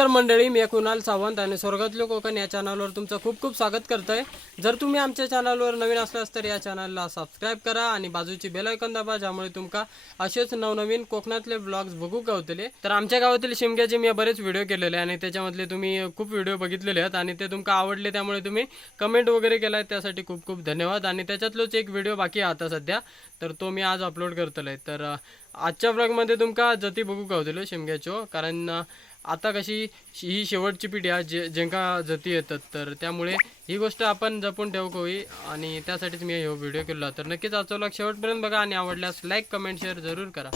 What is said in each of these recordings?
नमस्कार मंडळी मी कुणाल सावंत आणि स्वर्गातलो कोकण या चॅनलवर तुमचं खूप खूप स्वागत करतोय. जर तुम्ही आमच्या चॅनलवर नवीन असल्यास तर या चॅनलला सबस्क्राईब करा आणि बाजूची बेल दाबा ज्यामुळे तुमका असेच नवनवीन कोकणातले ब्लॉग्स बघू गावतले तर आमच्या गावातील शिमग्याचे मी बरेच व्हिडिओ केलेले आणि त्याच्यामधले तुम्ही खूप व्हिडिओ बघितलेले आहेत आणि ते तुमका आवडले त्यामुळे तुम्ही कमेंट वगैरे केला त्यासाठी खूप खूप धन्यवाद. आणि त्याच्यातलोच एक व्हिडिओ बाकी आहे आता सध्या तर तो मी आज अपलोड करतलोय तर आजच्या ब्लॉगमध्ये तुमका जती बघू गावतलो हो शिमग्याचो हो, कारण आता कशी ही शेवटची पिढी आहे जे ज्यांका जती येतात तर त्यामुळे ही गोष्ट आपण जपून ठेवू होई आणि त्यासाठीच मी हा व्हिडिओ केला. तर नक्कीच आजचा ब्लॉग शेवटपर्यंत बघा आणि आवडल्यास लाईक कमेंट शेअर जरूर करा.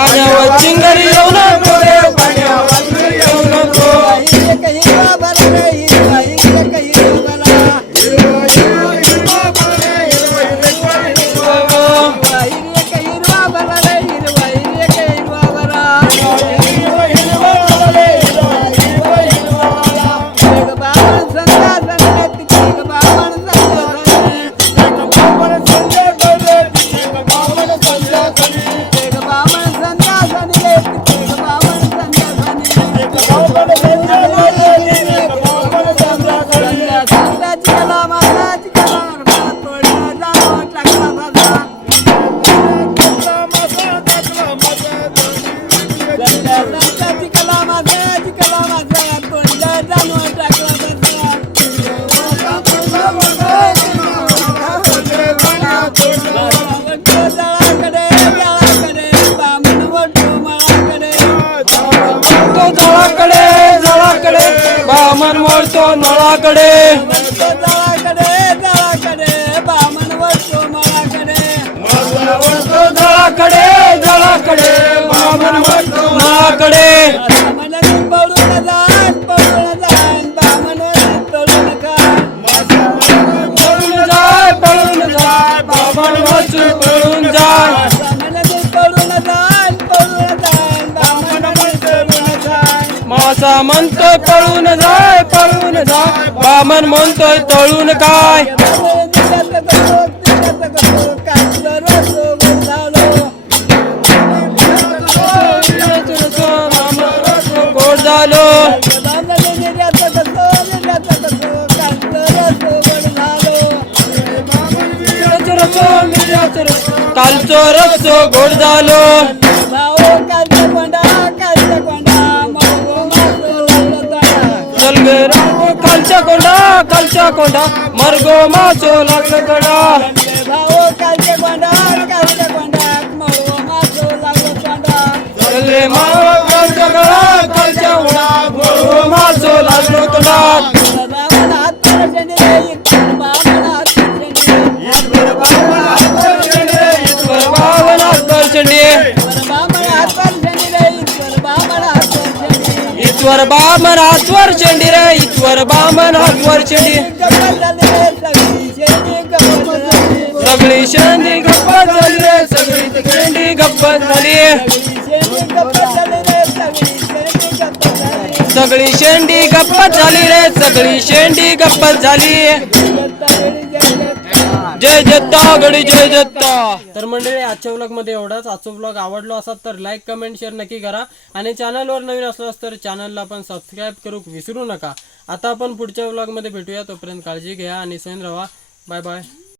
माझ्या चिंगरी येऊ नको. देवाकडे देवाकडे बामण वळतो मळाकडे. वळतो जळाकडे जळाकडे असा म्हणतोय पळून जाय पळून जाय बामन म्हणतोय तळून काय गोड झालो कालचो रस्सो गोड झालो रामो खालच्या कोंडा कालच्या कोंडा मरगो माचो लागलं कडा चले मावा कालच्या कडा कालच्या उडा मरगो माचो लागलो कडा ईश्वर बामन हातवर चंडी रे ईश्वर बामन हातवर चंडी. सगळी शेंडी गप्प झाली रे सगळी शेंडी गप्प झाली. सगळी शेंडी गप्प झाली रे सगळी शेंडी गप्प झाली. जय जत्ता गडी जय जत्ता. तर मंडळी आजच्या व्लॉगमध्ये एवढाच. आजचा व्लॉग आवडलो असाल तर लाईक कमेंट शेअर नक्की करा. आणि चॅनलवर नवीन असलास तर चॅनलला पण सबस्क्राईब करू विसरू नका. आता आपण पुढच्या व्लॉगमध्ये भेटूया. तोपर्यंत काळजी घ्या आणि सैन राहा बाय बाय